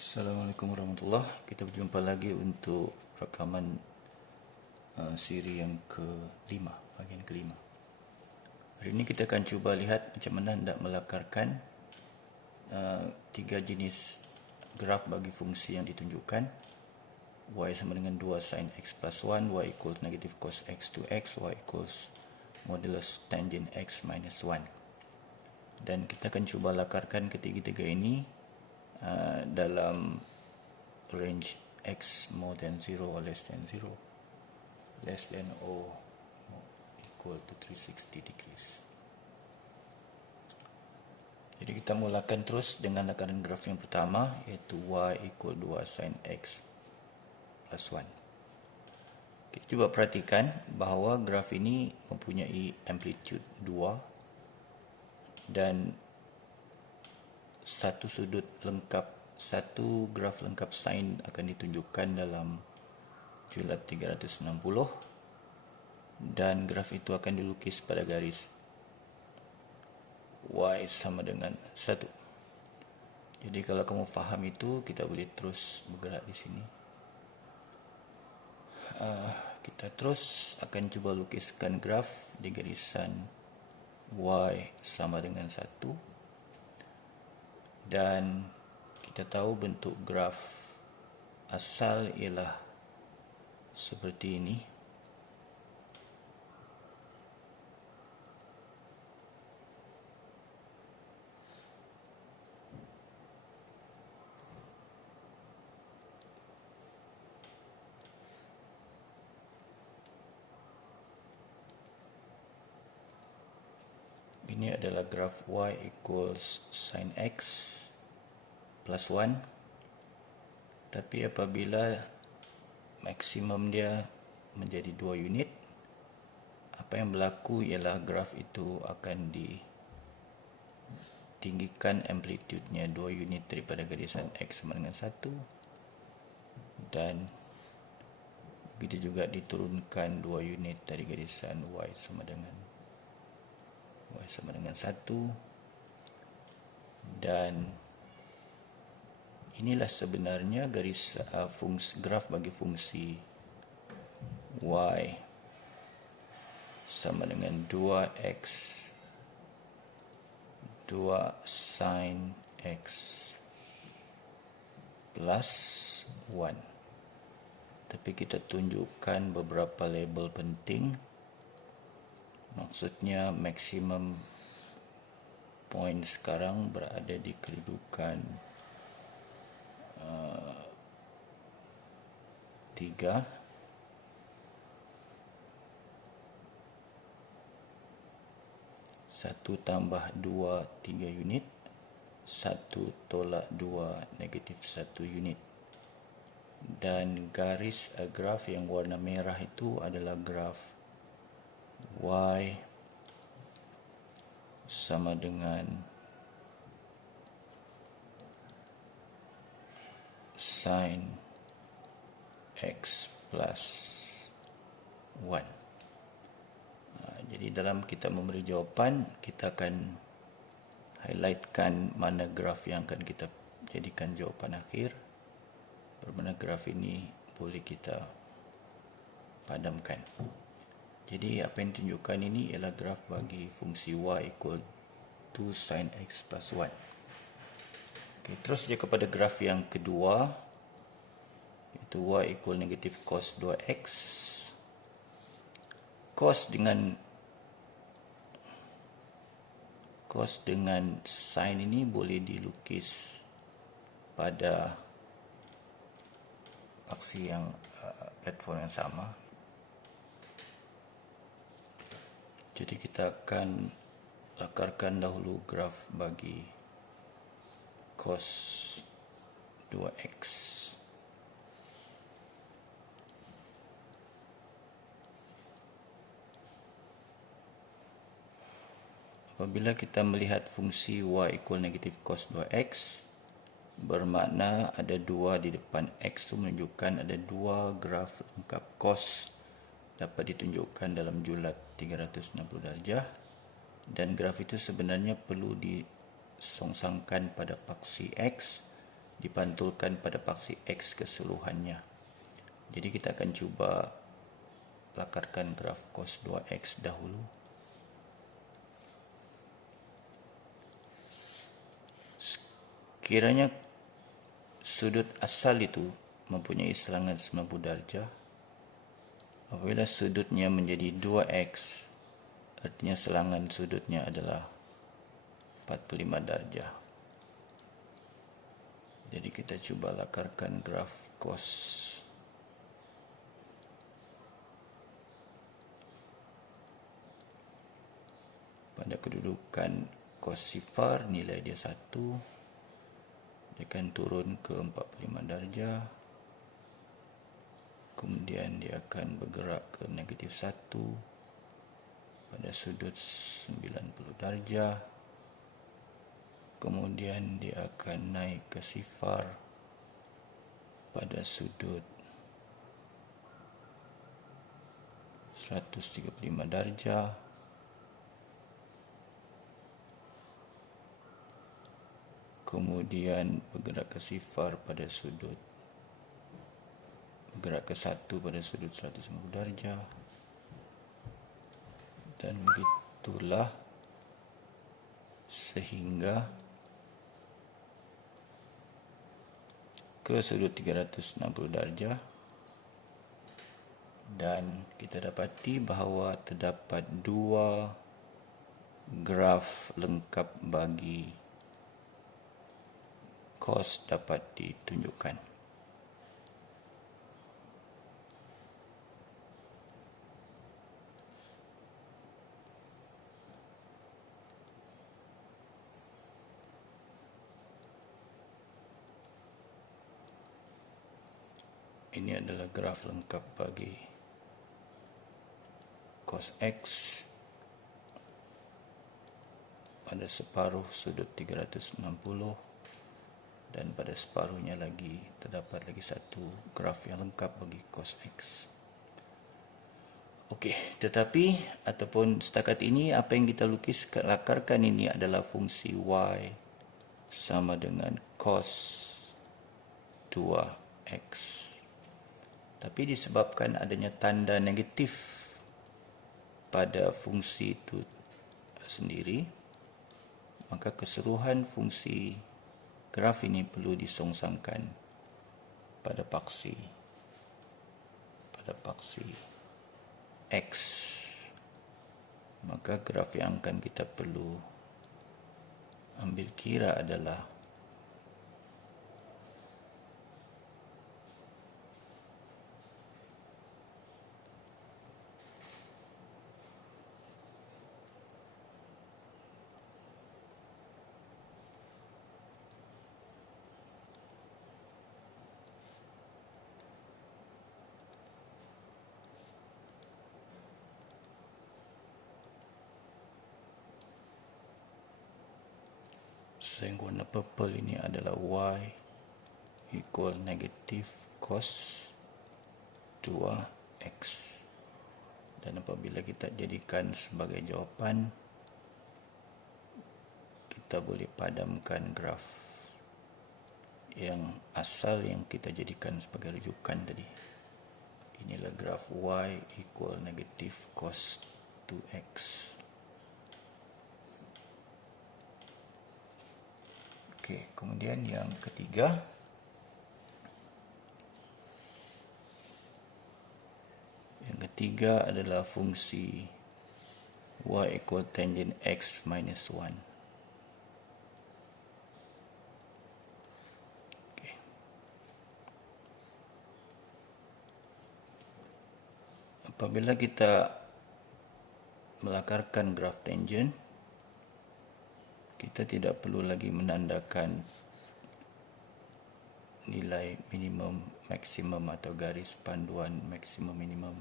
Assalamualaikum warahmatullahi. Kita berjumpa lagi untuk rakaman siri yang kelima, bahagian kelima. Hari ini kita akan cuba lihat macam mana hendak melakarkan tiga jenis graf bagi fungsi yang ditunjukkan. Y sama dengan 2 sin x plus 1, Y equals negative cos x to x, Y equals modulus tangent x minus 1. Dan kita akan cuba lakarkan ketiga-tiga ini dalam range x more than 0 or less than 0, less than or equal to 360 degrees. Jadi kita mulakan terus dengan lakaran graf yang pertama, iaitu y equal 2 sin x plus 1. Kita cuba perhatikan bahawa graf ini mempunyai amplitude 2 dan satu sudut lengkap, satu graf lengkap sin akan ditunjukkan dalam julat 360 dan graf itu akan dilukis pada garis y sama dengan 1. Jadi kalau kamu faham itu, kita boleh terus bergerak di sini. Kita terus akan cuba lukiskan graf di garisan y sama dengan 1. Dan kita tahu bentuk graf asal ialah seperti ini. Ini adalah graf y equals sin x plus 1. Tapi apabila maksimum dia menjadi 2 unit, apa yang berlaku ialah graf itu akan ditinggikan amplitudenya 2 unit daripada garisan x sama dengan 1, dan begitu juga diturunkan 2 unit dari garisan y sama dengan 1. Dan inilah sebenarnya garis graf bagi fungsi y sama dengan 2x 2 sin x plus 1. Tapi kita tunjukkan beberapa label penting. Maksudnya maksimum point sekarang berada di kedudukan 3. Satu tambah 2, 3 unit. 1 tolak 2, negatif 1 unit. Dan garis graf yang warna merah itu adalah graf y sama dengan sin x plus 1. Jadi dalam kita memberi jawapan, kita akan highlightkan mana graf yang akan kita jadikan jawapan akhir. Bermana graf ini boleh kita padamkan. Jadi apa yang ditunjukkan ini ialah graf bagi fungsi y equal 2 sin x plus 1. Okay, terus saja kepada graf yang kedua, iaitu y equal negatif cos 2x. Cos dengan sin ini boleh dilukis pada aksi yang platform yang sama. Jadi kita akan lakarkan dahulu graf bagi cos 2x. Apabila kita melihat fungsi y equal negatif cos 2x, bermakna ada 2 di depan x itu menunjukkan ada 2 graf lengkap cos dapat ditunjukkan dalam julat 360 darjah, dan graf itu sebenarnya perlu disongsangkan pada paksi x dipantulkan pada paksi X keseluruhannya. Jadi kita akan cuba lakarkan graf cos 2X dahulu. Kiranya sudut asal itu mempunyai selangan 90 darjah. Apabila sudutnya menjadi 2X, artinya selangan sudutnya adalah 45 darjah. Jadi kita cuba lakarkan graf cos. Pada kedudukan cos sifar, nilai dia 1. Dia akan turun ke 45 darjah. Kemudian dia akan bergerak ke negatif 1 pada sudut 90 darjah. Kemudian dia akan naik ke sifar pada sudut 135 darjah. Kemudian bergerak ke sifar pada sudut, bergerak ke 1 pada sudut 190 darjah. Dan begitulah sehingga ke sudut 360 darjah. Dan kita dapati bahawa terdapat dua graf lengkap bagi cos dapat ditunjukkan. Ini adalah graf lengkap bagi cos X pada separuh sudut 360, dan pada separuhnya lagi terdapat lagi satu graf yang lengkap bagi cos X. Okey, tetapi ataupun setakat ini apa yang kita lakarkan ini adalah fungsi Y sama dengan cos 2X. Tapi disebabkan adanya tanda negatif pada fungsi itu sendiri, maka keseluruhan fungsi graf ini perlu disongsangkan pada paksi X. Maka graf yang akan kita perlu ambil kira adalah yang warna purple ini adalah Y equal negatif cos 2X. Dan apabila kita jadikan sebagai jawapan, kita boleh padamkan graf yang asal yang kita jadikan sebagai rujukan tadi. Inilah graf Y equal negatif cos 2X. Okey, kemudian yang ketiga, adalah fungsi Y equal tangent X minus 1. Okay. Apabila kita melakarkan graf tangent, kita tidak perlu lagi menandakan nilai minimum, maksimum atau garis panduan maksimum minimum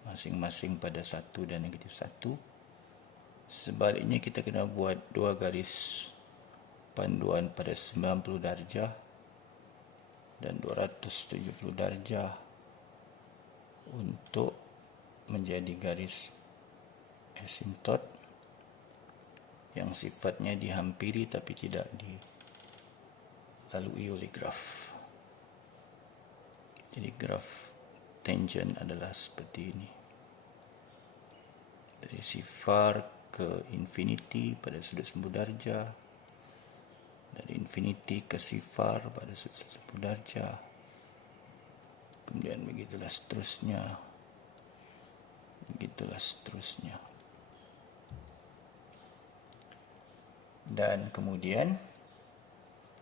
masing-masing pada 1 dan negatif 1. Sebaliknya kita kena buat dua garis panduan pada 90 darjah dan 270 darjah untuk menjadi garis asintot yang sifatnya dihampiri tapi tidak lalui oleh graf. Jadi graf tangent adalah seperti ini. Dari sifar ke infinity pada sudut 90 darjah. Dari infinity ke sifar pada sudut 90 darjah. Kemudian begitulah seterusnya. Begitulah seterusnya. Dan kemudian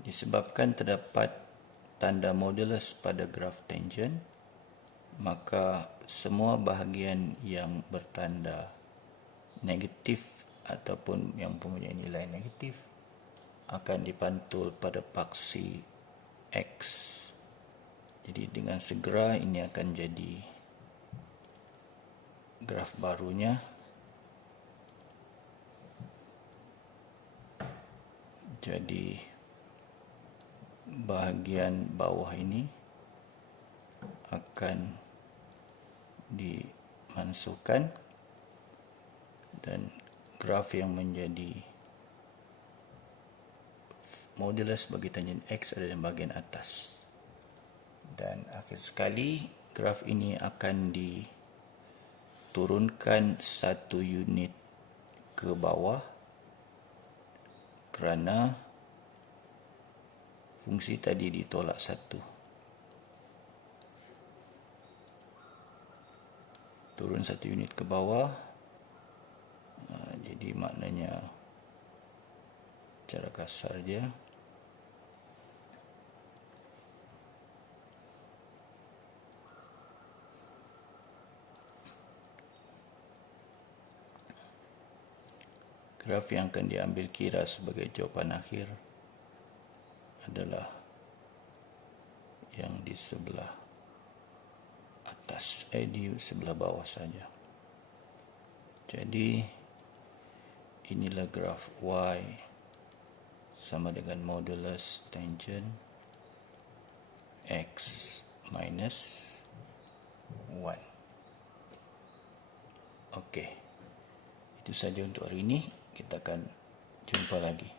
disebabkan terdapat tanda modulus pada graf tangent, maka semua bahagian yang bertanda negatif ataupun yang mempunyai nilai negatif akan dipantul pada paksi X. Jadi dengan segera ini akan jadi graf barunya. Jadi bahagian bawah ini akan dimasukkan dan graf yang menjadi modulus bagi tangent X ada di bahagian atas. Dan akhir sekali graf ini akan diturunkan 1 unit ke bawah kerana fungsi tadi ditolak 1. Turun 1 unit ke bawah. Jadi maknanya cara kasar dia graf yang akan diambil kira sebagai jawapan akhir adalah yang di sebelah atas, di sebelah bawah saja. Jadi inilah graf Y sama dengan modulus tangent X minus 1. Okey. Itu saja untuk hari ini. Kita akan jumpa lagi.